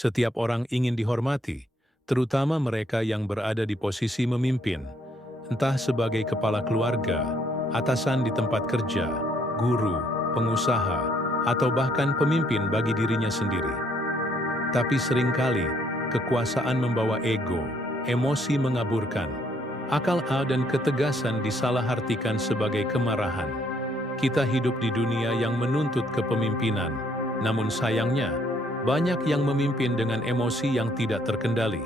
Setiap orang ingin dihormati, terutama mereka yang berada di posisi memimpin, entah sebagai kepala keluarga, atasan di tempat kerja, guru, pengusaha, atau bahkan pemimpin bagi dirinya sendiri. Tapi seringkali, kekuasaan membawa ego, emosi mengaburkan, akal dan ketegasan disalahartikan sebagai kemarahan. Kita hidup di dunia yang menuntut kepemimpinan, namun sayangnya, banyak yang memimpin dengan emosi yang tidak terkendali.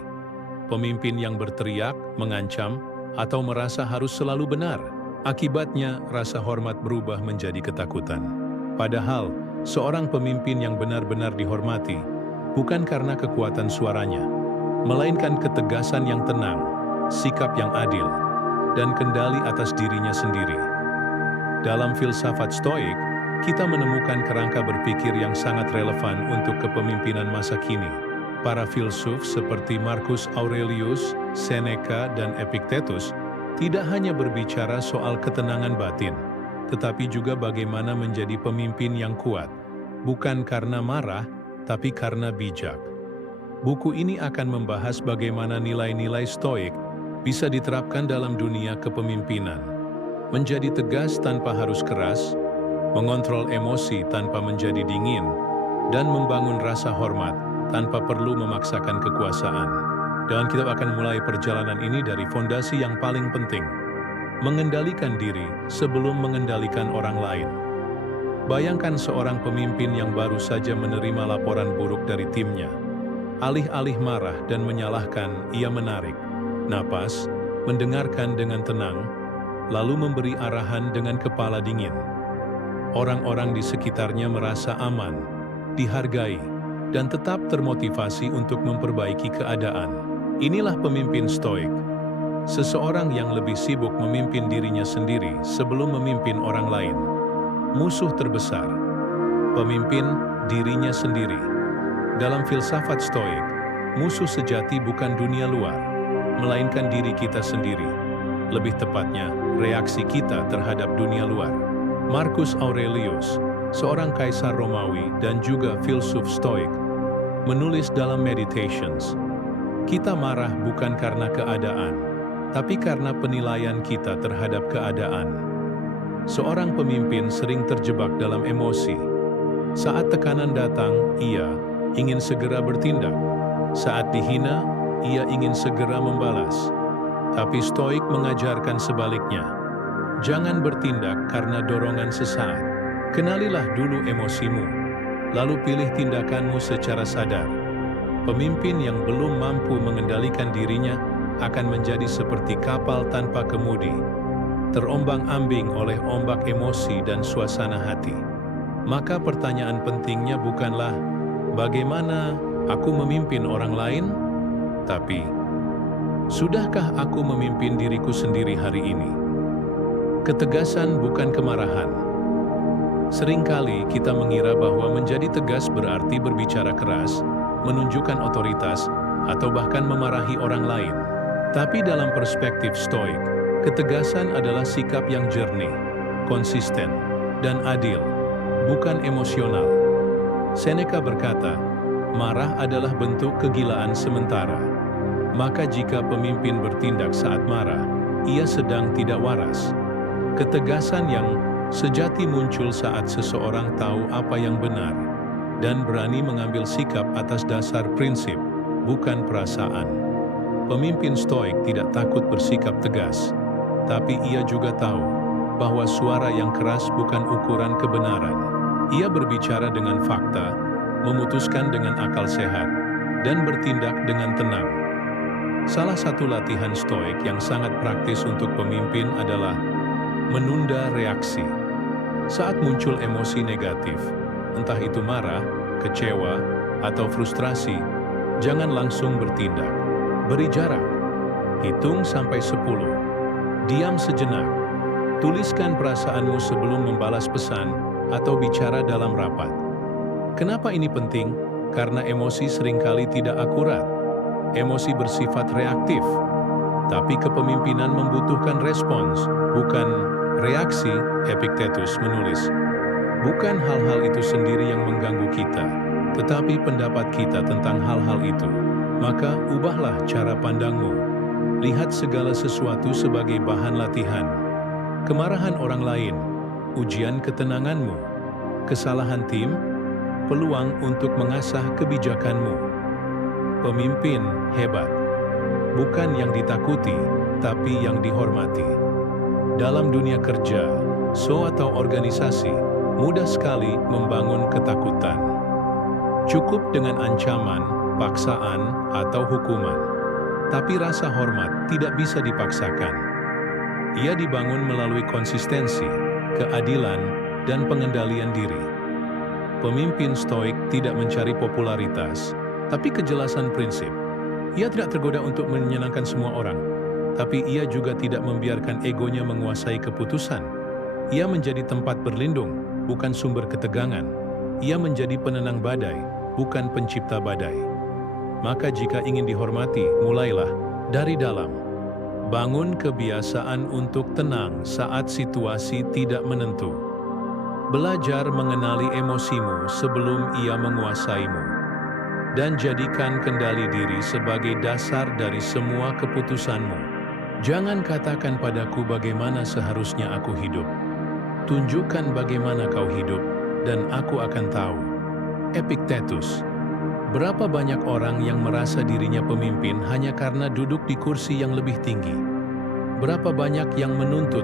Pemimpin yang berteriak, mengancam, atau merasa harus selalu benar. Akibatnya, rasa hormat berubah menjadi ketakutan. Padahal, seorang pemimpin yang benar-benar dihormati, bukan karena kekuatan suaranya, melainkan ketegasan yang tenang, sikap yang adil, dan kendali atas dirinya sendiri. Dalam filsafat Stoik, kita menemukan kerangka berpikir yang sangat relevan untuk kepemimpinan masa kini. Para filsuf seperti Marcus Aurelius, Seneca, dan Epictetus tidak hanya berbicara soal ketenangan batin, tetapi juga bagaimana menjadi pemimpin yang kuat, bukan karena marah, tapi karena bijak. Buku ini akan membahas bagaimana nilai-nilai Stoik bisa diterapkan dalam dunia kepemimpinan. Menjadi tegas tanpa harus keras, mengontrol emosi tanpa menjadi dingin, dan membangun rasa hormat tanpa perlu memaksakan kekuasaan. Dan kita akan mulai perjalanan ini dari fondasi yang paling penting, mengendalikan diri sebelum mengendalikan orang lain. Bayangkan seorang pemimpin yang baru saja menerima laporan buruk dari timnya. Alih-alih marah dan menyalahkan, ia menarik napas, mendengarkan dengan tenang, lalu memberi arahan dengan kepala dingin. Orang-orang di sekitarnya merasa aman, dihargai, dan tetap termotivasi untuk memperbaiki keadaan. Inilah pemimpin Stoik. Seseorang yang lebih sibuk memimpin dirinya sendiri sebelum memimpin orang lain. Musuh terbesar, pemimpin dirinya sendiri. Dalam filsafat Stoik, musuh sejati bukan dunia luar, melainkan diri kita sendiri. Lebih tepatnya, reaksi kita terhadap dunia luar. Marcus Aurelius, seorang kaisar Romawi dan juga filsuf Stoik, menulis dalam Meditations, kita marah bukan karena keadaan, tapi karena penilaian kita terhadap keadaan. Seorang pemimpin sering terjebak dalam emosi. Saat tekanan datang, ia ingin segera bertindak. Saat dihina, ia ingin segera membalas. Tapi Stoik mengajarkan sebaliknya. Jangan bertindak karena dorongan sesaat. Kenalilah dulu emosimu, lalu pilih tindakanmu secara sadar. Pemimpin yang belum mampu mengendalikan dirinya akan menjadi seperti kapal tanpa kemudi, terombang-ambing oleh ombak emosi dan suasana hati. Maka pertanyaan pentingnya bukanlah, bagaimana aku memimpin orang lain? Tapi, sudahkah aku memimpin diriku sendiri hari ini? Ketegasan bukan kemarahan. Seringkali kita mengira bahwa menjadi tegas berarti berbicara keras, menunjukkan otoritas, atau bahkan memarahi orang lain. Tapi dalam perspektif Stoik, ketegasan adalah sikap yang jernih, konsisten, dan adil, bukan emosional. Seneca berkata, marah adalah bentuk kegilaan sementara. Maka jika pemimpin bertindak saat marah, ia sedang tidak waras. Ketegasan yang sejati muncul saat seseorang tahu apa yang benar dan berani mengambil sikap atas dasar prinsip, bukan perasaan. Pemimpin Stoik tidak takut bersikap tegas, tapi ia juga tahu bahwa suara yang keras bukan ukuran kebenaran. Ia berbicara dengan fakta, memutuskan dengan akal sehat, dan bertindak dengan tenang. Salah satu latihan Stoik yang sangat praktis untuk pemimpin adalah menunda reaksi. Saat muncul emosi negatif, entah itu marah, kecewa, atau frustrasi, jangan langsung bertindak. Beri jarak. Hitung sampai 10. Diam sejenak. Tuliskan perasaanmu sebelum membalas pesan atau bicara dalam rapat. Kenapa ini penting? Karena emosi seringkali tidak akurat. Emosi bersifat reaktif. Tapi kepemimpinan membutuhkan respons, bukan reaksi. Epictetus menulis, bukan hal-hal itu sendiri yang mengganggu kita, tetapi pendapat kita tentang hal-hal itu. Maka ubahlah cara pandangmu. Lihat segala sesuatu sebagai bahan latihan. Kemarahan orang lain, ujian ketenanganmu, kesalahan tim, peluang untuk mengasah kebijakanmu. Pemimpin hebat, bukan yang ditakuti, tapi yang dihormati. Dalam dunia kerja, atau organisasi, mudah sekali membangun ketakutan. Cukup dengan ancaman, paksaan, atau hukuman. Tapi rasa hormat tidak bisa dipaksakan. Ia dibangun melalui konsistensi, keadilan, dan pengendalian diri. Pemimpin stoik tidak mencari popularitas, tapi kejelasan prinsip. Ia tidak tergoda untuk menyenangkan semua orang, tapi ia juga tidak membiarkan egonya menguasai keputusan. Ia menjadi tempat berlindung, bukan sumber ketegangan. Ia menjadi penenang badai, bukan pencipta badai. Maka jika ingin dihormati, mulailah dari dalam. Bangun kebiasaan untuk tenang saat situasi tidak menentu. Belajar mengenali emosimu sebelum ia menguasaimu. Dan jadikan kendali diri sebagai dasar dari semua keputusanmu. Jangan katakan padaku bagaimana seharusnya aku hidup. Tunjukkan bagaimana kau hidup, dan aku akan tahu. Epictetus. Berapa banyak orang yang merasa dirinya pemimpin hanya karena duduk di kursi yang lebih tinggi? Berapa banyak yang menuntut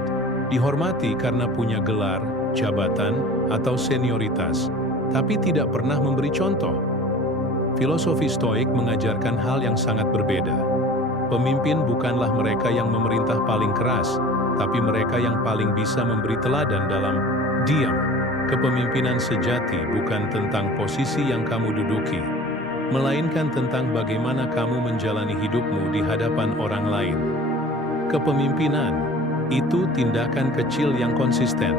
dihormati karena punya gelar, jabatan, atau senioritas, tapi tidak pernah memberi contoh? Filosofi Stoik mengajarkan hal yang sangat berbeda. Pemimpin bukanlah mereka yang memerintah paling keras, tapi mereka yang paling bisa memberi teladan dalam diam. Kepemimpinan sejati bukan tentang posisi yang kamu duduki, melainkan tentang bagaimana kamu menjalani hidupmu di hadapan orang lain. Kepemimpinan itu tindakan kecil yang konsisten.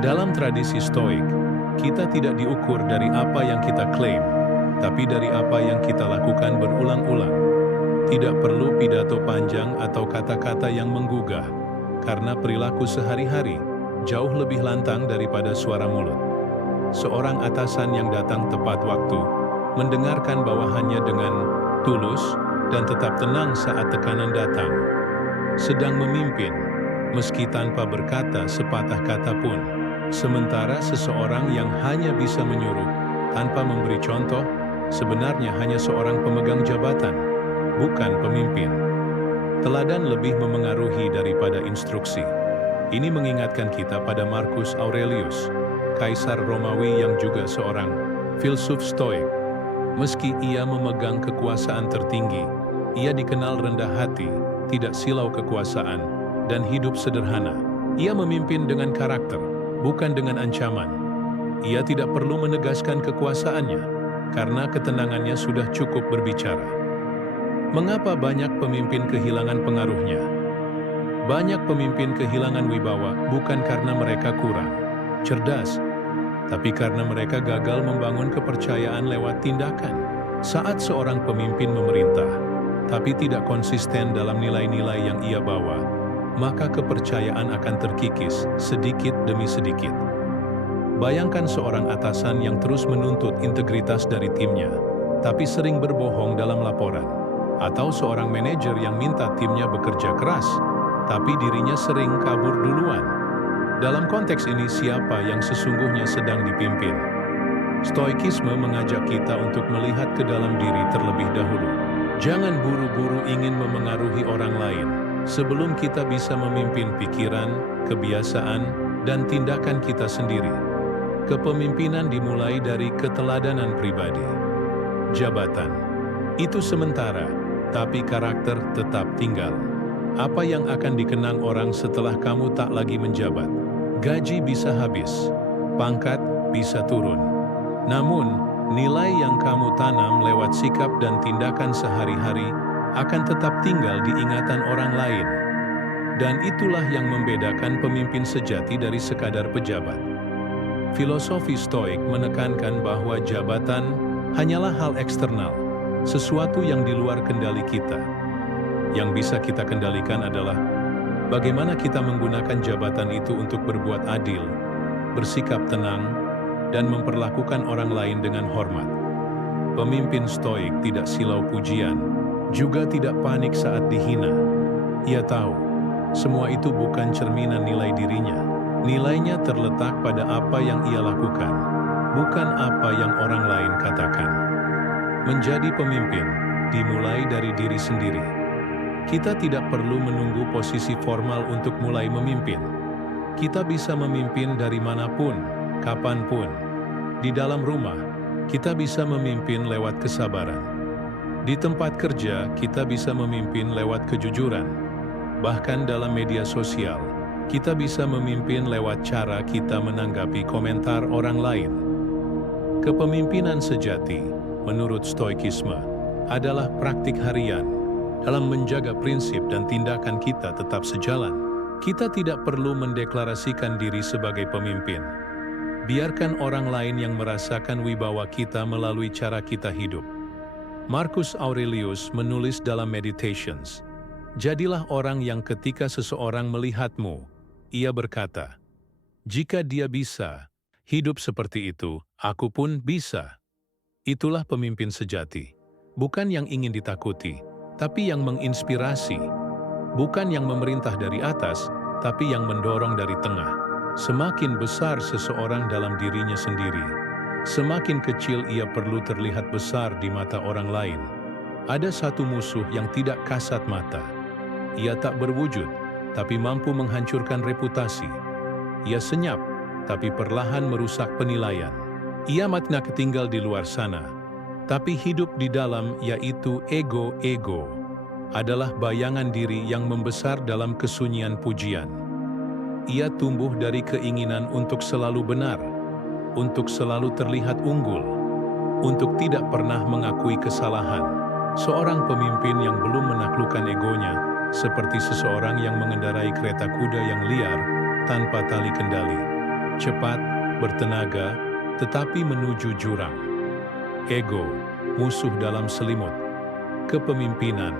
Dalam tradisi Stoik, kita tidak diukur dari apa yang kita klaim, tapi dari apa yang kita lakukan berulang-ulang. Tidak perlu pidato panjang atau kata-kata yang menggugah, karena perilaku sehari-hari jauh lebih lantang daripada suara mulut. Seorang atasan yang datang tepat waktu, mendengarkan bawahannya dengan tulus dan tetap tenang saat tekanan datang. Sedang memimpin, meski tanpa berkata sepatah kata pun. Sementara seseorang yang hanya bisa menyuruh tanpa memberi contoh, sebenarnya hanya seorang pemegang jabatan, bukan pemimpin. Teladan lebih memengaruhi daripada instruksi. Ini mengingatkan kita pada Marcus Aurelius, kaisar Romawi yang juga seorang filsuf Stoik. Meski ia memegang kekuasaan tertinggi, ia dikenal rendah hati, tidak silau kekuasaan, dan hidup sederhana. Ia memimpin dengan karakter, bukan dengan ancaman. Ia tidak perlu menegaskan kekuasaannya, karena ketenangannya sudah cukup berbicara. Mengapa banyak pemimpin kehilangan pengaruhnya? Banyak pemimpin kehilangan wibawa bukan karena mereka kurang cerdas, tapi karena mereka gagal membangun kepercayaan lewat tindakan. Saat seorang pemimpin memerintah, tapi tidak konsisten dalam nilai-nilai yang ia bawa, maka kepercayaan akan terkikis sedikit demi sedikit. Bayangkan seorang atasan yang terus menuntut integritas dari timnya, tapi sering berbohong dalam laporan. Atau seorang manajer yang minta timnya bekerja keras, tapi dirinya sering kabur duluan. Dalam konteks ini, siapa yang sesungguhnya sedang dipimpin? Stoikisme mengajak kita untuk melihat ke dalam diri terlebih dahulu. Jangan buru-buru ingin memengaruhi orang lain, sebelum kita bisa memimpin pikiran, kebiasaan, dan tindakan kita sendiri. Kepemimpinan dimulai dari keteladanan pribadi. Jabatan itu sementara, tapi karakter tetap tinggal. Apa yang akan dikenang orang setelah kamu tak lagi menjabat? Gaji bisa habis, pangkat bisa turun. Namun, nilai yang kamu tanam lewat sikap dan tindakan sehari-hari akan tetap tinggal di ingatan orang lain. Dan itulah yang membedakan pemimpin sejati dari sekadar pejabat. Filosofi Stoik menekankan bahwa jabatan hanyalah hal eksternal, sesuatu yang di luar kendali kita. Yang bisa kita kendalikan adalah bagaimana kita menggunakan jabatan itu untuk berbuat adil, bersikap tenang, dan memperlakukan orang lain dengan hormat. Pemimpin stoik tidak silau pujian, juga tidak panik saat dihina. Ia tahu, semua itu bukan cerminan nilai dirinya. Nilainya terletak pada apa yang ia lakukan, bukan apa yang orang lain katakan. Menjadi pemimpin dimulai dari diri sendiri. Kita tidak perlu menunggu posisi formal untuk mulai memimpin. Kita bisa memimpin dari manapun, kapanpun. Di dalam rumah, kita bisa memimpin lewat kesabaran. Di tempat kerja, kita bisa memimpin lewat kejujuran. Bahkan dalam media sosial, kita bisa memimpin lewat cara kita menanggapi komentar orang lain. Kepemimpinan sejati, menurut Stoikisme, adalah praktik harian dalam menjaga prinsip dan tindakan kita tetap sejalan. Kita tidak perlu mendeklarasikan diri sebagai pemimpin. Biarkan orang lain yang merasakan wibawa kita melalui cara kita hidup. Marcus Aurelius menulis dalam Meditations, "Jadilah orang yang ketika seseorang melihatmu, ia berkata, 'Jika dia bisa hidup seperti itu, aku pun bisa.'" Itulah pemimpin sejati, bukan yang ingin ditakuti, tapi yang menginspirasi. Bukan yang memerintah dari atas, tapi yang mendorong dari tengah. Semakin besar seseorang dalam dirinya sendiri, semakin kecil ia perlu terlihat besar di mata orang lain. Ada satu musuh yang tidak kasat mata. Ia tak berwujud, tapi mampu menghancurkan reputasi. Ia senyap, tapi perlahan merusak penilaian. Ia makna ketinggal di luar sana, tapi hidup di dalam, yaitu ego adalah bayangan diri yang membesar dalam kesunyian pujian. Ia tumbuh dari keinginan untuk selalu benar, untuk selalu terlihat unggul, untuk tidak pernah mengakui kesalahan. Seorang pemimpin yang belum menaklukkan egonya, seperti seseorang yang mengendarai kereta kuda yang liar tanpa tali kendali, cepat, bertenaga, tetapi menuju jurang. Ego, musuh dalam selimut. Kepemimpinan.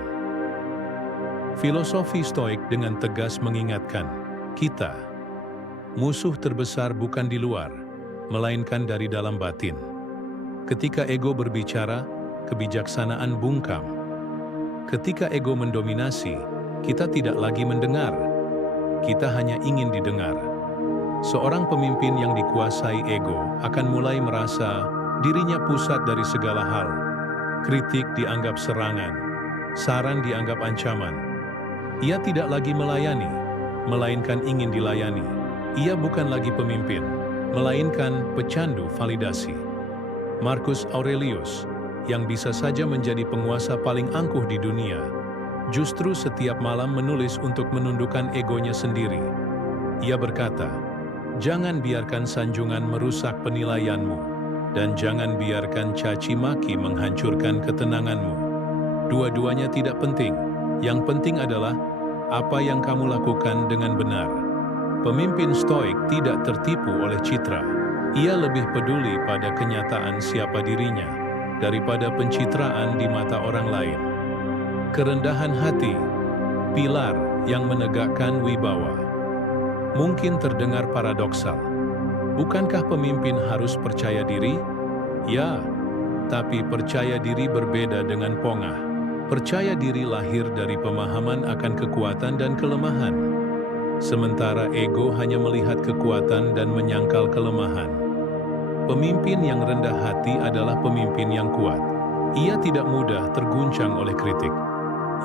Filosofi Stoik dengan tegas mengingatkan kita, musuh terbesar bukan di luar, melainkan dari dalam batin. Ketika ego berbicara, kebijaksanaan bungkam. Ketika ego mendominasi, kita tidak lagi mendengar. Kita hanya ingin didengar. Seorang pemimpin yang dikuasai ego akan mulai merasa dirinya pusat dari segala hal. Kritik dianggap serangan, saran dianggap ancaman. Ia tidak lagi melayani, melainkan ingin dilayani. Ia bukan lagi pemimpin, melainkan pecandu validasi. Marcus Aurelius, yang bisa saja menjadi penguasa paling angkuh di dunia, justru setiap malam menulis untuk menundukkan egonya sendiri. Ia berkata, "Jangan biarkan sanjungan merusak penilaianmu, dan jangan biarkan caci maki menghancurkan ketenanganmu. Dua-duanya tidak penting. Yang penting adalah apa yang kamu lakukan dengan benar." Pemimpin Stoik tidak tertipu oleh citra. Ia lebih peduli pada kenyataan siapa dirinya daripada pencitraan di mata orang lain. Kerendahan hati, pilar yang menegakkan wibawa. Mungkin terdengar paradoksal. Bukankah pemimpin harus percaya diri? Ya, tapi percaya diri berbeda dengan pongah. Percaya diri lahir dari pemahaman akan kekuatan dan kelemahan. Sementara ego hanya melihat kekuatan dan menyangkal kelemahan. Pemimpin yang rendah hati adalah pemimpin yang kuat. Ia tidak mudah terguncang oleh kritik.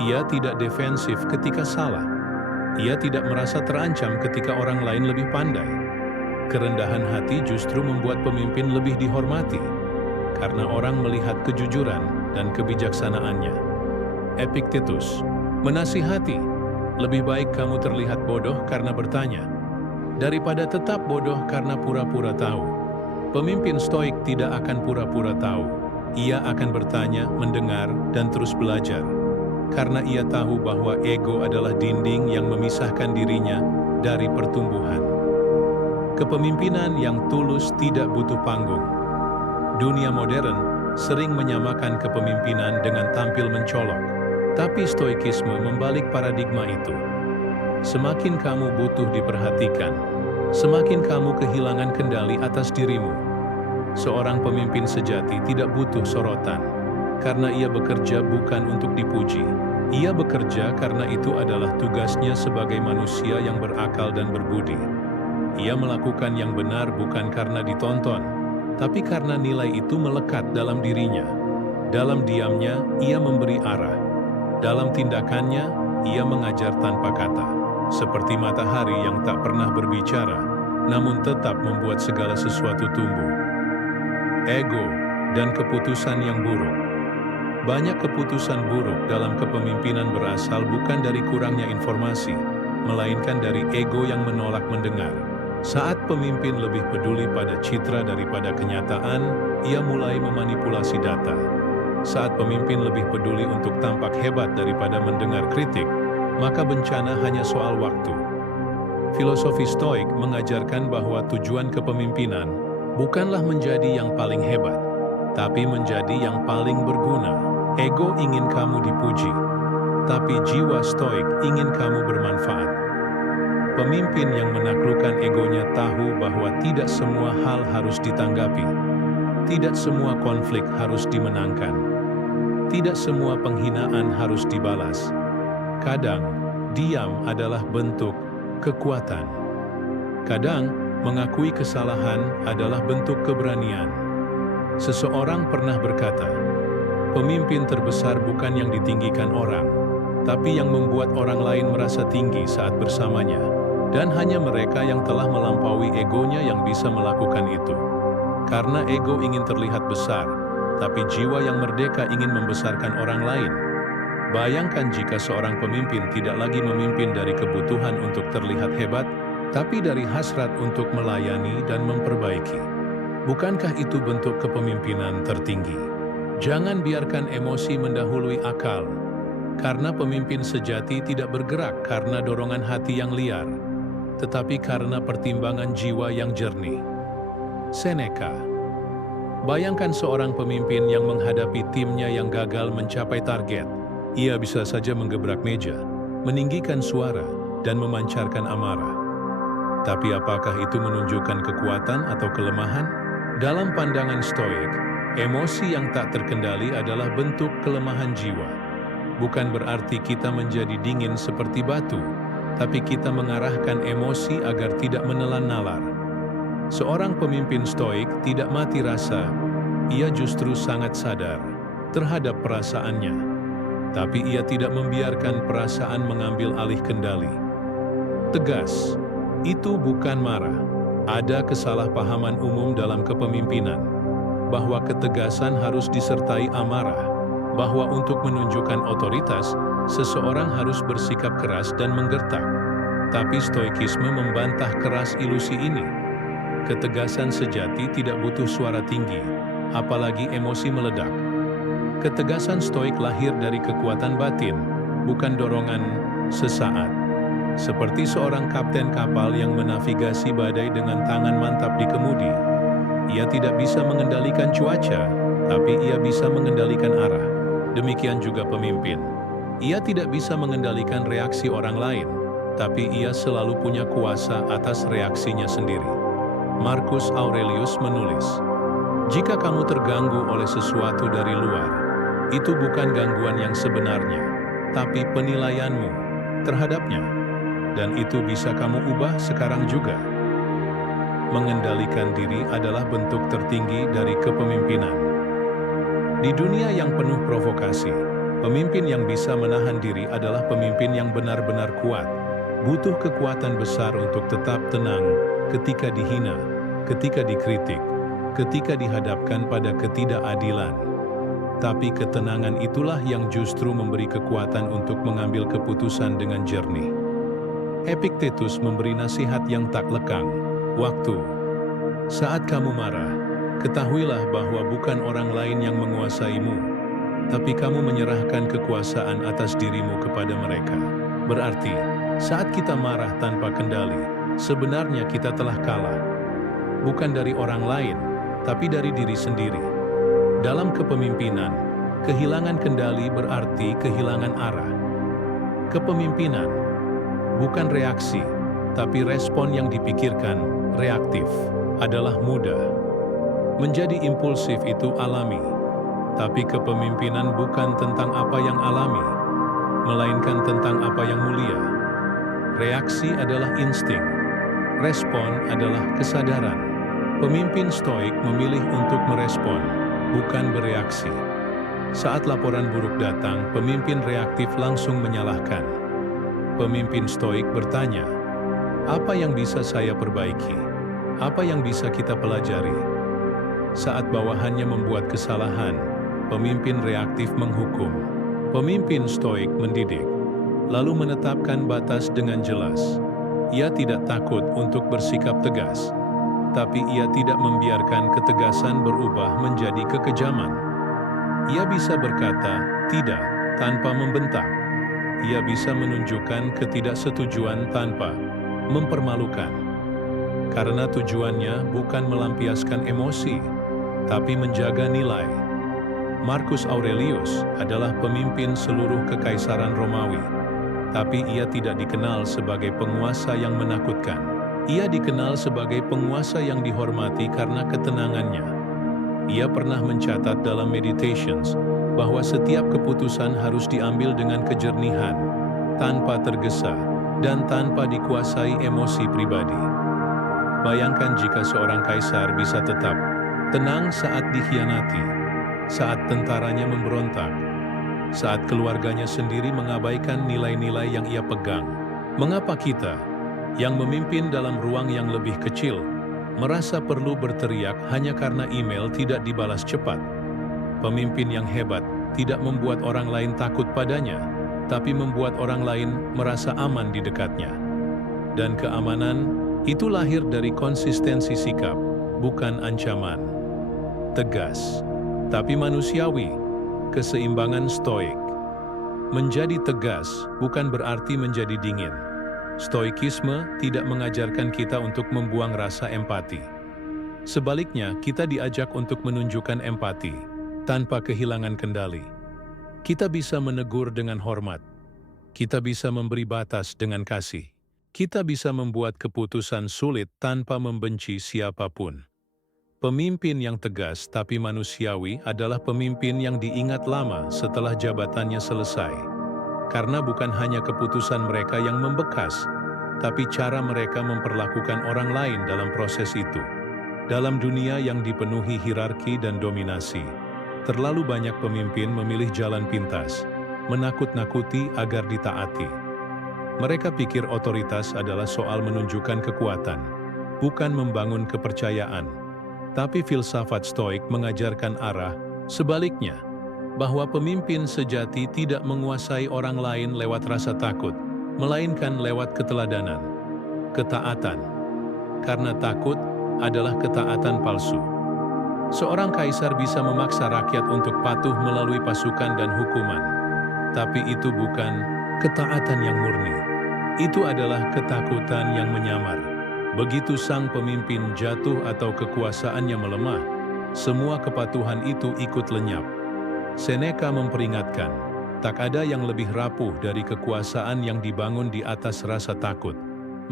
Ia tidak defensif ketika salah. Ia tidak merasa terancam ketika orang lain lebih pandai. Kerendahan hati justru membuat pemimpin lebih dihormati, karena orang melihat kejujuran dan kebijaksanaannya. Epictetus menasihati, "Lebih baik kamu terlihat bodoh karena bertanya, daripada tetap bodoh karena pura-pura tahu." Pemimpin Stoik tidak akan pura-pura tahu. Ia akan bertanya, mendengar, dan terus belajar. Karena ia tahu bahwa ego adalah dinding yang memisahkan dirinya dari pertumbuhan. Kepemimpinan yang tulus tidak butuh panggung. Dunia modern sering menyamakan kepemimpinan dengan tampil mencolok. Tapi Stoikisme membalik paradigma itu. Semakin kamu butuh diperhatikan, semakin kamu kehilangan kendali atas dirimu. Seorang pemimpin sejati tidak butuh sorotan, karena ia bekerja bukan untuk dipuji. Ia bekerja karena itu adalah tugasnya sebagai manusia yang berakal dan berbudi. Ia melakukan yang benar bukan karena ditonton, tapi karena nilai itu melekat dalam dirinya. Dalam diamnya, ia memberi arah. Dalam tindakannya, ia mengajar tanpa kata. Seperti matahari yang tak pernah berbicara, namun tetap membuat segala sesuatu tumbuh. Ego dan keputusan yang buruk. Banyak keputusan buruk dalam kepemimpinan berasal bukan dari kurangnya informasi, melainkan dari ego yang menolak mendengar. Saat pemimpin lebih peduli pada citra daripada kenyataan, ia mulai memanipulasi data. Saat pemimpin lebih peduli untuk tampak hebat daripada mendengar kritik, maka bencana hanya soal waktu. Filosofi Stoik mengajarkan bahwa tujuan kepemimpinan bukanlah menjadi yang paling hebat, tapi menjadi yang paling berguna. Ego ingin kamu dipuji, tapi jiwa stoik ingin kamu bermanfaat. Pemimpin yang menaklukkan egonya tahu bahwa tidak semua hal harus ditanggapi, tidak semua konflik harus dimenangkan, tidak semua penghinaan harus dibalas. Kadang, diam adalah bentuk kekuatan. Kadang, mengakui kesalahan adalah bentuk keberanian. Seseorang pernah berkata, pemimpin terbesar bukan yang ditinggikan orang, tapi yang membuat orang lain merasa tinggi saat bersamanya. Dan hanya mereka yang telah melampaui egonya yang bisa melakukan itu. Karena ego ingin terlihat besar, tapi jiwa yang merdeka ingin membesarkan orang lain. Bayangkan jika seorang pemimpin tidak lagi memimpin dari kebutuhan untuk terlihat hebat, tapi dari hasrat untuk melayani dan memperbaiki. Bukankah itu bentuk kepemimpinan tertinggi? Jangan biarkan emosi mendahului akal, karena pemimpin sejati tidak bergerak karena dorongan hati yang liar, tetapi karena pertimbangan jiwa yang jernih. Seneca. Bayangkan seorang pemimpin yang menghadapi timnya yang gagal mencapai target. Ia bisa saja menggebrak meja, meninggikan suara, dan memancarkan amarah. Tapi apakah itu menunjukkan kekuatan atau kelemahan? Dalam pandangan Stoik, emosi yang tak terkendali adalah bentuk kelemahan jiwa. Bukan berarti kita menjadi dingin seperti batu, tapi kita mengarahkan emosi agar tidak menelan nalar. Seorang pemimpin Stoik tidak mati rasa, ia justru sangat sadar terhadap perasaannya. Tapi ia tidak membiarkan perasaan mengambil alih kendali. Tegas, itu bukan marah. Ada kesalahpahaman umum dalam kepemimpinan, bahwa ketegasan harus disertai amarah, bahwa untuk menunjukkan otoritas, seseorang harus bersikap keras dan menggertak. Tapi Stoikisme membantah keras ilusi ini. Ketegasan sejati tidak butuh suara tinggi, apalagi emosi meledak. Ketegasan Stoik lahir dari kekuatan batin, bukan dorongan sesaat. Seperti seorang kapten kapal yang menavigasi badai dengan tangan mantap di kemudi. Ia tidak bisa mengendalikan cuaca, tapi ia bisa mengendalikan arah. Demikian juga pemimpin. Ia tidak bisa mengendalikan reaksi orang lain, tapi ia selalu punya kuasa atas reaksinya sendiri. Marcus Aurelius menulis, jika kamu terganggu oleh sesuatu dari luar, itu bukan gangguan yang sebenarnya, tapi penilaianmu terhadapnya. Dan itu bisa kamu ubah sekarang juga. Mengendalikan diri adalah bentuk tertinggi dari kepemimpinan. Di dunia yang penuh provokasi, pemimpin yang bisa menahan diri adalah pemimpin yang benar-benar kuat. Butuh kekuatan besar untuk tetap tenang ketika dihina, ketika dikritik, ketika dihadapkan pada ketidakadilan. Tapi ketenangan itulah yang justru memberi kekuatan untuk mengambil keputusan dengan jernih. Epictetus memberi nasihat yang tak lekang. Waktu. Saat kamu marah, ketahuilah bahwa bukan orang lain yang menguasaimu, tapi kamu menyerahkan kekuasaan atas dirimu kepada mereka. Berarti, saat kita marah tanpa kendali, sebenarnya kita telah kalah. Bukan dari orang lain, tapi dari diri sendiri. Dalam kepemimpinan, kehilangan kendali berarti kehilangan arah. Kepemimpinan bukan reaksi, tapi respon yang dipikirkan, reaktif, adalah mudah. Menjadi impulsif itu alami, tapi kepemimpinan bukan tentang apa yang alami, melainkan tentang apa yang mulia. Reaksi adalah insting, respon adalah kesadaran. Pemimpin stoik memilih untuk merespon, bukan bereaksi. Saat laporan buruk datang, pemimpin reaktif langsung menyalahkan. Pemimpin stoik bertanya, apa yang bisa saya perbaiki? Apa yang bisa kita pelajari? Saat bawahannya membuat kesalahan, pemimpin reaktif menghukum. Pemimpin stoik mendidik, lalu menetapkan batas dengan jelas. Ia tidak takut untuk bersikap tegas, tapi ia tidak membiarkan ketegasan berubah menjadi kekejaman. Ia bisa berkata tidak tanpa membentak. Ia bisa menunjukkan ketidaksetujuan tanpa mempermalukan. Karena tujuannya bukan melampiaskan emosi, tapi menjaga nilai. Marcus Aurelius adalah pemimpin seluruh kekaisaran Romawi, tapi ia tidak dikenal sebagai penguasa yang menakutkan. Ia dikenal sebagai penguasa yang dihormati karena ketenangannya. Ia pernah mencatat dalam Meditations bahwa setiap keputusan harus diambil dengan kejernihan, tanpa tergesa, dan tanpa dikuasai emosi pribadi. Bayangkan jika seorang kaisar bisa tetap tenang saat dikhianati, saat tentaranya memberontak, saat keluarganya sendiri mengabaikan nilai-nilai yang ia pegang. Mengapa kita, yang memimpin dalam ruang yang lebih kecil, merasa perlu berteriak hanya karena email tidak dibalas cepat? Pemimpin yang hebat tidak membuat orang lain takut padanya, tapi membuat orang lain merasa aman di dekatnya. Dan keamanan itu lahir dari konsistensi sikap, bukan ancaman. Tegas, tapi manusiawi, keseimbangan stoik. Menjadi tegas bukan berarti menjadi dingin. Stoikisme tidak mengajarkan kita untuk membuang rasa empati. Sebaliknya, kita diajak untuk menunjukkan empati tanpa kehilangan kendali. Kita bisa menegur dengan hormat. Kita bisa memberi batas dengan kasih. Kita bisa membuat keputusan sulit tanpa membenci siapapun. Pemimpin yang tegas tapi manusiawi adalah pemimpin yang diingat lama setelah jabatannya selesai. Karena bukan hanya keputusan mereka yang membekas, tapi cara mereka memperlakukan orang lain dalam proses itu. Dalam dunia yang dipenuhi hierarki dan dominasi, terlalu banyak pemimpin memilih jalan pintas, menakut-nakuti agar ditaati. Mereka pikir otoritas adalah soal menunjukkan kekuatan, bukan membangun kepercayaan. Tapi filsafat stoik mengajarkan arah sebaliknya, bahwa pemimpin sejati tidak menguasai orang lain lewat rasa takut, melainkan lewat keteladanan, ketaatan. Karena takut adalah ketaatan palsu. Seorang kaisar bisa memaksa rakyat untuk patuh melalui pasukan dan hukuman, tapi itu bukan ketaatan yang murni. Itu adalah ketakutan yang menyamar. Begitu sang pemimpin jatuh atau kekuasaannya melemah, semua kepatuhan itu ikut lenyap. Seneca memperingatkan, tak ada yang lebih rapuh dari kekuasaan yang dibangun di atas rasa takut.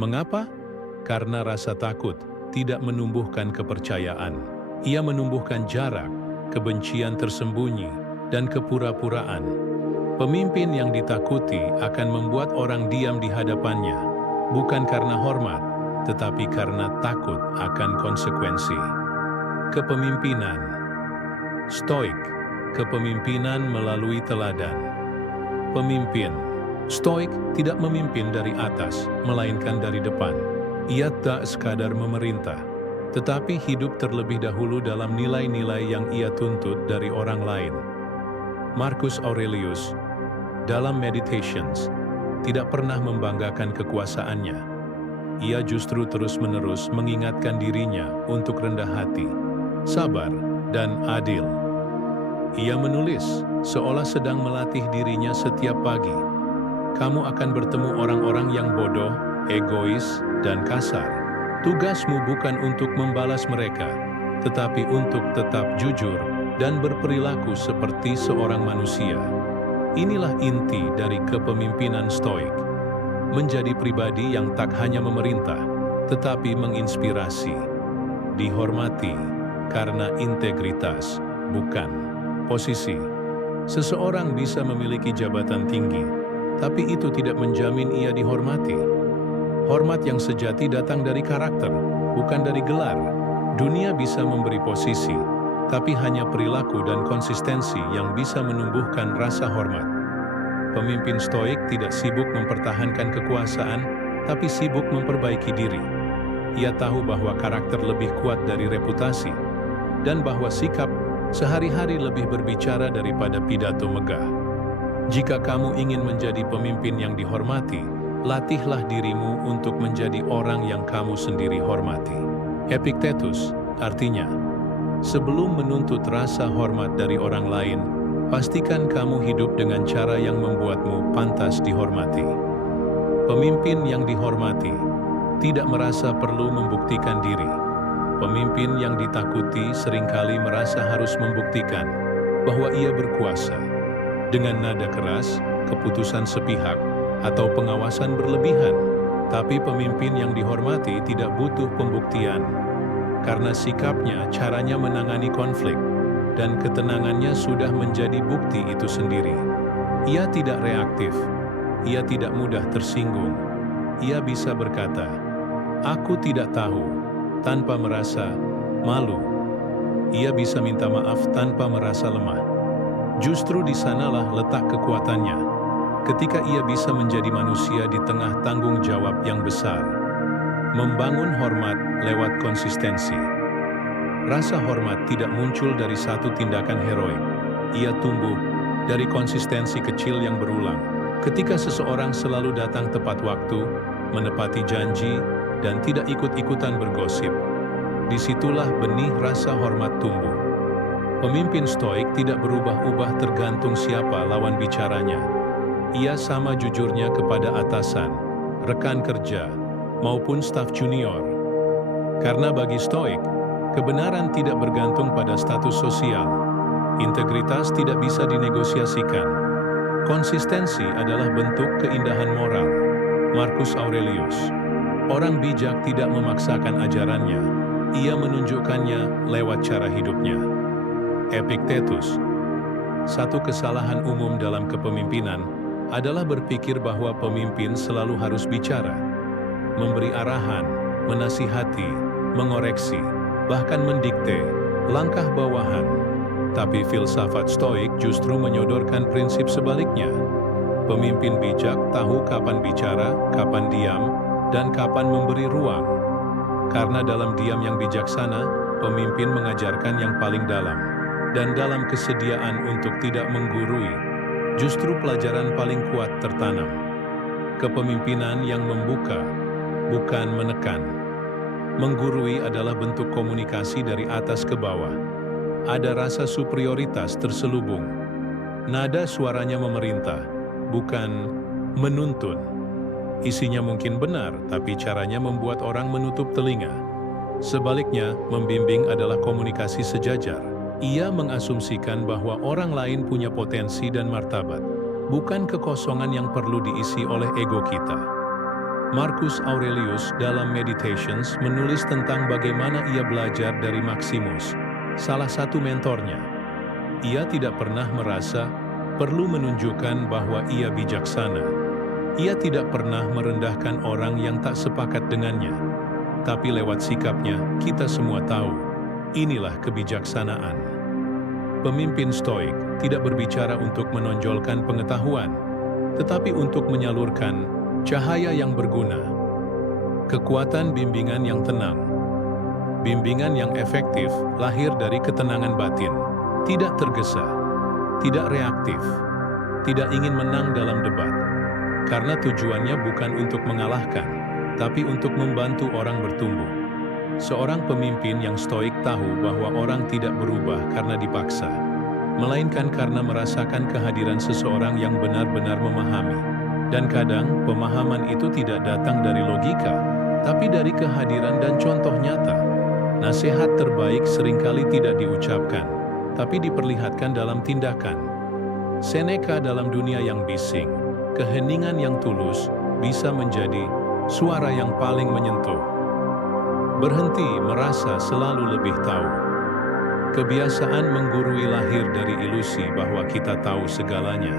Mengapa? Karena rasa takut tidak menumbuhkan kepercayaan. Ia menumbuhkan jarak, kebencian tersembunyi, dan kepura-puraan. Pemimpin yang ditakuti akan membuat orang diam di hadapannya, bukan karena hormat, tetapi karena takut akan konsekuensi. Kepemimpinan stoik, kepemimpinan melalui teladan. Pemimpin stoik tidak memimpin dari atas, melainkan dari depan. Ia tak sekadar memerintah, tetapi hidup terlebih dahulu dalam nilai-nilai yang ia tuntut dari orang lain. Marcus Aurelius, dalam Meditations, tidak pernah membanggakan kekuasaannya. Ia justru terus-menerus mengingatkan dirinya untuk rendah hati, sabar, dan adil. Ia menulis, seolah sedang melatih dirinya setiap pagi. Kamu akan bertemu orang-orang yang bodoh, egois, dan kasar. Tugasmu bukan untuk membalas mereka, tetapi untuk tetap jujur dan berperilaku seperti seorang manusia. Inilah inti dari kepemimpinan stoik. Menjadi pribadi yang tak hanya memerintah, tetapi menginspirasi, dihormati, karena integritas, bukan posisi. Seseorang bisa memiliki jabatan tinggi, tapi itu tidak menjamin ia dihormati. Hormat yang sejati datang dari karakter, bukan dari gelar. Dunia bisa memberi posisi, tapi hanya perilaku dan konsistensi yang bisa menumbuhkan rasa hormat. Pemimpin stoik tidak sibuk mempertahankan kekuasaan, tapi sibuk memperbaiki diri. Ia tahu bahwa karakter lebih kuat dari reputasi, dan bahwa sikap sehari-hari lebih berbicara daripada pidato megah. Jika kamu ingin menjadi pemimpin yang dihormati, latihlah dirimu untuk menjadi orang yang kamu sendiri hormati. Epictetus, artinya, sebelum menuntut rasa hormat dari orang lain, pastikan kamu hidup dengan cara yang membuatmu pantas dihormati. Pemimpin yang dihormati tidak merasa perlu membuktikan diri. Pemimpin yang ditakuti seringkali merasa harus membuktikan bahwa ia berkuasa. Dengan nada keras, keputusan sepihak, atau pengawasan berlebihan. Tapi pemimpin yang dihormati tidak butuh pembuktian, karena sikapnya, caranya menangani konflik, dan ketenangannya sudah menjadi bukti itu sendiri. Ia tidak reaktif, ia tidak mudah tersinggung. Ia bisa berkata, "Aku tidak tahu," tanpa merasa malu. Ia bisa minta maaf tanpa merasa lemah. Justru di sanalah letak kekuatannya, ketika ia bisa menjadi manusia di tengah tanggung jawab yang besar. Membangun hormat lewat konsistensi. Rasa hormat tidak muncul dari satu tindakan heroik. Ia tumbuh dari konsistensi kecil yang berulang. Ketika seseorang selalu datang tepat waktu, menepati janji, dan tidak ikut-ikutan bergosip, disitulah benih rasa hormat tumbuh. Pemimpin stoik tidak berubah-ubah tergantung siapa lawan bicaranya. Ia sama jujurnya kepada atasan, rekan kerja, maupun staf junior. Karena bagi stoik, kebenaran tidak bergantung pada status sosial. Integritas tidak bisa dinegosiasikan. Konsistensi adalah bentuk keindahan moral. Marcus Aurelius. Orang bijak tidak memaksakan ajarannya, ia menunjukkannya lewat cara hidupnya. Epictetus. Satu kesalahan umum dalam kepemimpinan adalah berpikir bahwa pemimpin selalu harus bicara, memberi arahan, menasihati, mengoreksi, bahkan mendikte langkah bawahan. Tapi filsafat stoik justru menyodorkan prinsip sebaliknya. Pemimpin bijak tahu kapan bicara, kapan diam, dan kapan memberi ruang. Karena dalam diam yang bijaksana, pemimpin mengajarkan yang paling dalam. Dan dalam kesediaan untuk tidak menggurui, justru pelajaran paling kuat tertanam. Kepemimpinan yang membuka, bukan menekan. Menggurui adalah bentuk komunikasi dari atas ke bawah. Ada rasa superioritas terselubung. Nada suaranya memerintah, bukan menuntun. Isinya mungkin benar, tapi caranya membuat orang menutup telinga. Sebaliknya, membimbing adalah komunikasi sejajar. Ia mengasumsikan bahwa orang lain punya potensi dan martabat, bukan kekosongan yang perlu diisi oleh ego kita. Marcus Aurelius dalam Meditations menulis tentang bagaimana ia belajar dari Maximus, salah satu mentornya. Ia tidak pernah merasa perlu menunjukkan bahwa ia bijaksana. Ia tidak pernah merendahkan orang yang tak sepakat dengannya. Tapi lewat sikapnya, kita semua tahu, inilah kebijaksanaan. Pemimpin stoik tidak berbicara untuk menonjolkan pengetahuan, tetapi untuk menyalurkan cahaya yang berguna. Kekuatan bimbingan yang tenang. Bimbingan yang efektif lahir dari ketenangan batin, tidak tergesa, tidak reaktif, tidak ingin menang dalam debat, karena tujuannya bukan untuk mengalahkan, tapi untuk membantu orang bertumbuh. Seorang pemimpin yang stoik tahu bahwa orang tidak berubah karena dipaksa, melainkan karena merasakan kehadiran seseorang yang benar-benar memahami. Dan kadang, pemahaman itu tidak datang dari logika, tapi dari kehadiran dan contoh nyata. Nasihat terbaik seringkali tidak diucapkan, tapi diperlihatkan dalam tindakan. Seneca dalam dunia yang bising, keheningan yang tulus bisa menjadi suara yang paling menyentuh. Berhenti merasa selalu lebih tahu. Kebiasaan menggurui lahir dari ilusi bahwa kita tahu segalanya,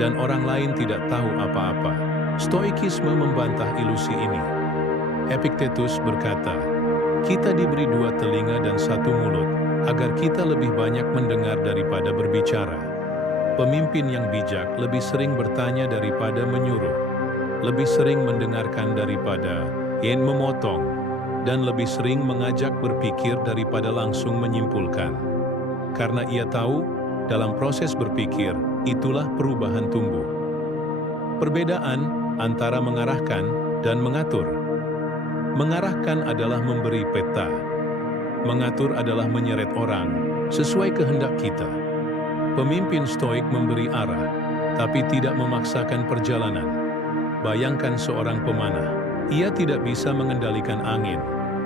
dan orang lain tidak tahu apa-apa. Stoikisme membantah ilusi ini. Epictetus berkata, kita diberi 2 telinga dan 1 mulut, agar kita lebih banyak mendengar daripada berbicara. Pemimpin yang bijak lebih sering bertanya daripada menyuruh, lebih sering mendengarkan daripada ingin memotong, dan lebih sering mengajak berpikir daripada langsung menyimpulkan. Karena ia tahu, dalam proses berpikir, itulah perubahan tumbuh. Perbedaan antara mengarahkan dan mengatur. Mengarahkan adalah memberi peta. Mengatur adalah menyeret orang sesuai kehendak kita. Pemimpin stoik memberi arah, tapi tidak memaksakan perjalanan. Bayangkan seorang pemanah. Ia tidak bisa mengendalikan angin,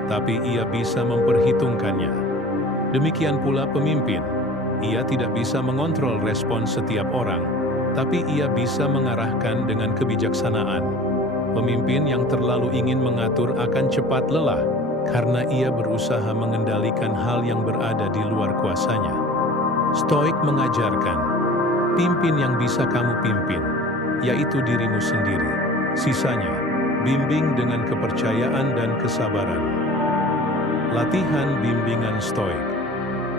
tapi ia bisa memperhitungkannya. Demikian pula pemimpin. Ia tidak bisa mengontrol respon setiap orang, tapi ia bisa mengarahkan dengan kebijaksanaan. Pemimpin yang terlalu ingin mengatur akan cepat lelah, karena ia berusaha mengendalikan hal yang berada di luar kuasanya. Stoik mengajarkan, pimpin yang bisa kamu pimpin, yaitu dirimu sendiri. Sisanya, bimbing dengan kepercayaan dan kesabaran. Latihan bimbingan stoik.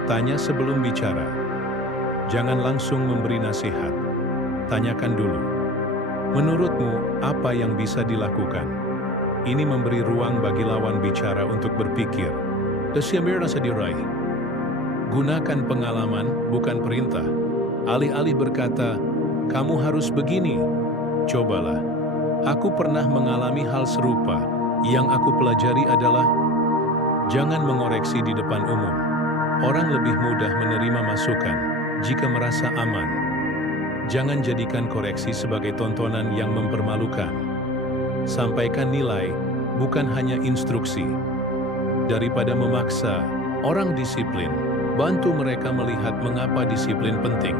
Tanya sebelum bicara. Jangan langsung memberi nasihat. Tanyakan dulu. Menurutmu, apa yang bisa dilakukan? Ini memberi ruang bagi lawan bicara untuk berpikir. Desyamir rasa diraih. Gunakan pengalaman, bukan perintah. Alih-alih berkata, kamu harus begini. Cobalah. Aku pernah mengalami hal serupa. Yang aku pelajari adalah, jangan mengoreksi di depan umum. Orang lebih mudah menerima masukan jika merasa aman. Jangan jadikan koreksi sebagai tontonan yang mempermalukan. Sampaikan nilai, bukan hanya instruksi. Daripada memaksa orang disiplin, bantu mereka melihat mengapa disiplin penting.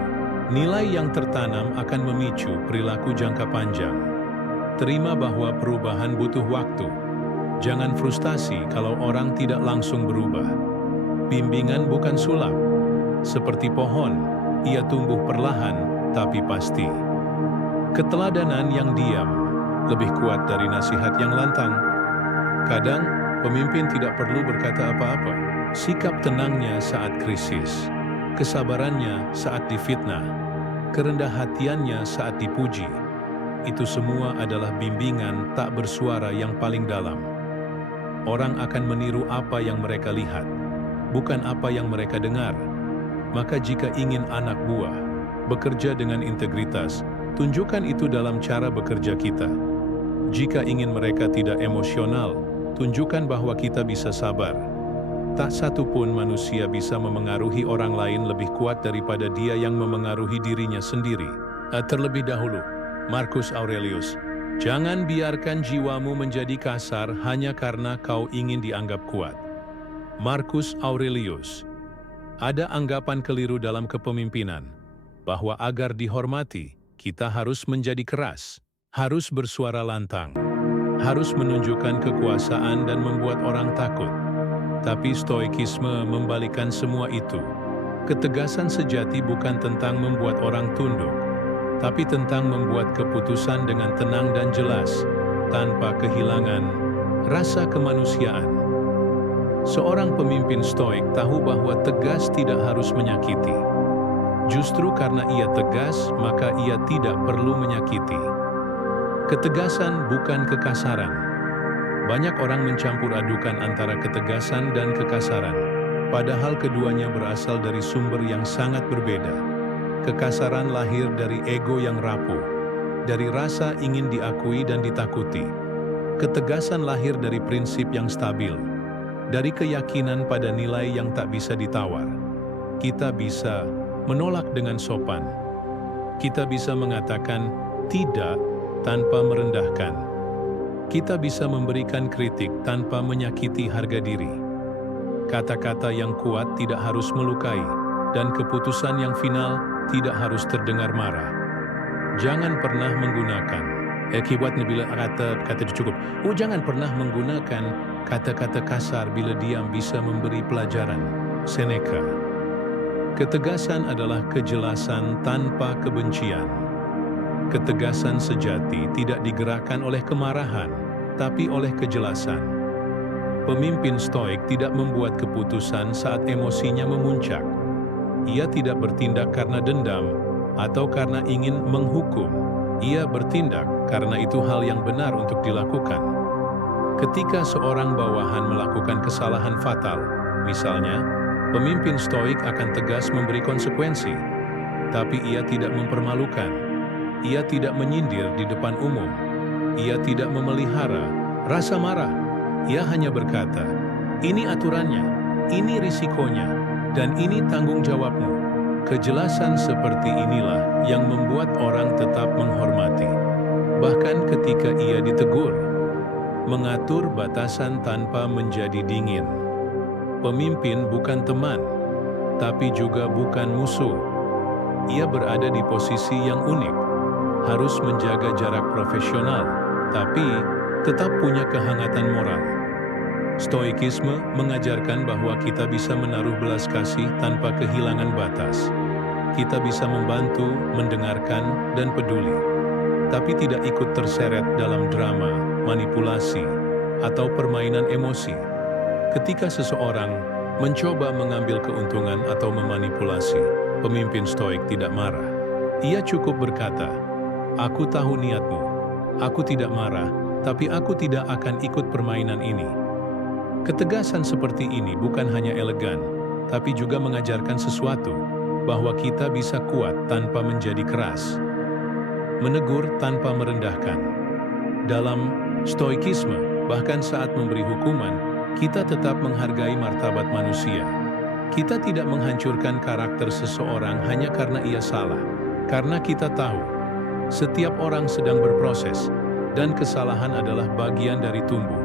Nilai yang tertanam akan memicu perilaku jangka panjang. Terima bahwa perubahan butuh waktu. Jangan frustasi kalau orang tidak langsung berubah. Bimbingan bukan sulap. Seperti pohon, ia tumbuh perlahan tapi pasti. Keteladanan yang diam lebih kuat dari nasihat yang lantang. Kadang, pemimpin tidak perlu berkata apa-apa. Sikap tenangnya saat krisis, kesabarannya saat difitnah, kerendah hatiannya saat dipuji, itu semua adalah bimbingan tak bersuara yang paling dalam. Orang akan meniru apa yang mereka lihat, bukan apa yang mereka dengar. Maka jika ingin anak buah bekerja dengan integritas, tunjukkan itu dalam cara bekerja kita. Jika ingin mereka tidak emosional, tunjukkan bahwa kita bisa sabar. Tak satu pun manusia bisa memengaruhi orang lain lebih kuat daripada dia yang memengaruhi dirinya sendiri. Terlebih dahulu, Marcus Aurelius, jangan biarkan jiwamu menjadi kasar hanya karena kau ingin dianggap kuat. Marcus Aurelius. Ada anggapan keliru dalam kepemimpinan, bahwa agar dihormati, kita harus menjadi keras, harus bersuara lantang, harus menunjukkan kekuasaan dan membuat orang takut. Tapi stoikisme membalikan semua itu. Ketegasan sejati bukan tentang membuat orang tunduk, tapi tentang membuat keputusan dengan tenang dan jelas, tanpa kehilangan rasa kemanusiaan. Seorang pemimpin stoik tahu bahwa tegas tidak harus menyakiti. Justru karena ia tegas, maka ia tidak perlu menyakiti. Ketegasan bukan kekasaran. Banyak orang mencampur adukan antara ketegasan dan kekasaran, padahal keduanya berasal dari sumber yang sangat berbeda. Kekasaran lahir dari ego yang rapuh, dari rasa ingin diakui dan ditakuti. Ketegasan lahir dari prinsip yang stabil, dari keyakinan pada nilai yang tak bisa ditawar. Kita bisa menolak dengan sopan. Kita bisa mengatakan tidak tanpa merendahkan. Kita bisa memberikan kritik tanpa menyakiti harga diri. Kata-kata yang kuat tidak harus melukai, dan keputusan yang final tidak harus terdengar marah. Jangan pernah menggunakan akibatnya bila kata cukup. Jangan pernah menggunakan kata-kata kasar bila diam bisa memberi pelajaran. Seneca. Ketegasan adalah kejelasan tanpa kebencian. Ketegasan sejati tidak digerakkan oleh kemarahan, tapi oleh kejelasan. Pemimpin stoik tidak membuat keputusan saat emosinya memuncak. Ia tidak bertindak karena dendam atau karena ingin menghukum. Ia bertindak karena itu hal yang benar untuk dilakukan. Ketika seorang bawahan melakukan kesalahan fatal, misalnya, pemimpin stoik akan tegas memberi konsekuensi, tapi ia tidak mempermalukan. Ia tidak menyindir di depan umum. Ia tidak memelihara rasa marah. Ia hanya berkata, "Ini aturannya, ini risikonya, dan ini tanggung jawabmu." Kejelasan seperti inilah yang membuat orang tetap menghormati. Bahkan ketika ia ditegur, mengatur batasan tanpa menjadi dingin. Pemimpin bukan teman, tapi juga bukan musuh. Ia berada di posisi yang unik, harus menjaga jarak profesional, tapi tetap punya kehangatan moral. Stoikisme mengajarkan bahwa kita bisa menaruh belas kasih tanpa kehilangan batas. Kita bisa membantu, mendengarkan, dan peduli, tapi tidak ikut terseret dalam drama, manipulasi, atau permainan emosi. Ketika seseorang mencoba mengambil keuntungan atau memanipulasi, pemimpin stoik tidak marah. Ia cukup berkata, "Aku tahu niatmu. Aku tidak marah, tapi aku tidak akan ikut permainan ini." Ketegasan seperti ini bukan hanya elegan, tapi juga mengajarkan sesuatu, bahwa kita bisa kuat tanpa menjadi keras. Menegur tanpa merendahkan. Dalam stoikisme, bahkan saat memberi hukuman, kita tetap menghargai martabat manusia. Kita tidak menghancurkan karakter seseorang hanya karena ia salah. Karena kita tahu, setiap orang sedang berproses, dan kesalahan adalah bagian dari tumbuh.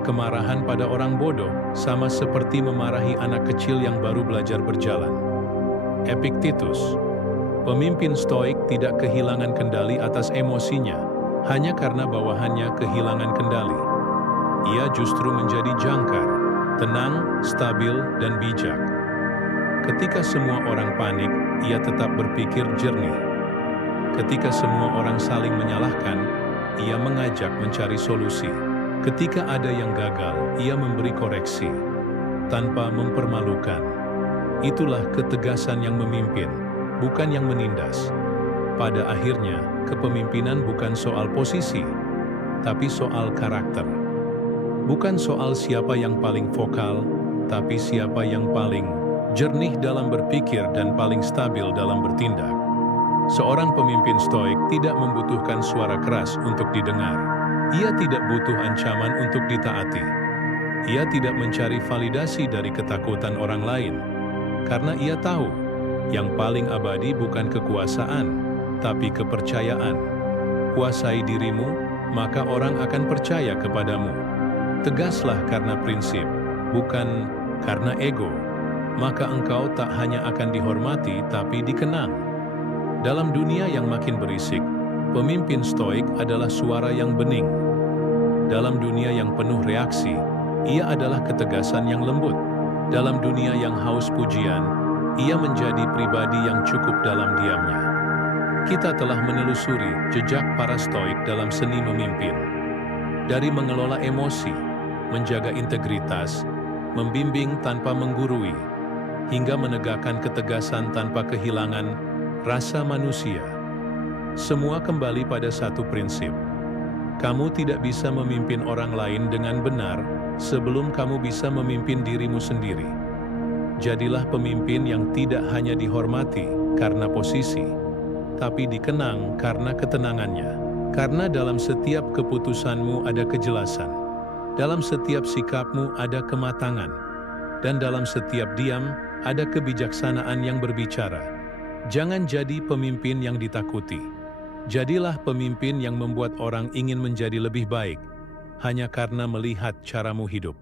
Kemarahan pada orang bodoh sama seperti memarahi anak kecil yang baru belajar berjalan. Epictetus, pemimpin stoik tidak kehilangan kendali atas emosinya, hanya karena bawahannya kehilangan kendali. Ia justru menjadi jangkar, tenang, stabil, dan bijak. Ketika semua orang panik, ia tetap berpikir jernih. Ketika semua orang saling menyalahkan, ia mengajak mencari solusi. Ketika ada yang gagal, ia memberi koreksi, tanpa mempermalukan. Itulah ketegasan yang memimpin, bukan yang menindas. Pada akhirnya, kepemimpinan bukan soal posisi, tapi soal karakter. Bukan soal siapa yang paling vokal, tapi siapa yang paling jernih dalam berpikir dan paling stabil dalam bertindak. Seorang pemimpin stoik tidak membutuhkan suara keras untuk didengar. Ia tidak butuh ancaman untuk ditaati. Ia tidak mencari validasi dari ketakutan orang lain, karena ia tahu yang paling abadi bukan kekuasaan, tapi kepercayaan. Kuasai dirimu, maka orang akan percaya kepadamu. Tegaslah karena prinsip, bukan karena ego, maka engkau tak hanya akan dihormati tapi dikenang. Dalam dunia yang makin berisik, pemimpin stoik adalah suara yang bening. Dalam dunia yang penuh reaksi, ia adalah ketegasan yang lembut. Dalam dunia yang haus pujian, ia menjadi pribadi yang cukup dalam diamnya. Kita telah menelusuri jejak para stoik dalam seni memimpin. Dari mengelola emosi, menjaga integritas, membimbing tanpa menggurui, hingga menegakkan ketegasan tanpa kehilangan rasa manusia. Semua kembali pada satu prinsip. Kamu tidak bisa memimpin orang lain dengan benar sebelum kamu bisa memimpin dirimu sendiri. Jadilah pemimpin yang tidak hanya dihormati karena posisi, tapi dikenang karena ketenangannya. Karena dalam setiap keputusanmu ada kejelasan. Dalam setiap sikapmu ada kematangan, dan dalam setiap diam ada kebijaksanaan yang berbicara. Jangan jadi pemimpin yang ditakuti. Jadilah pemimpin yang membuat orang ingin menjadi lebih baik, hanya karena melihat caramu hidup.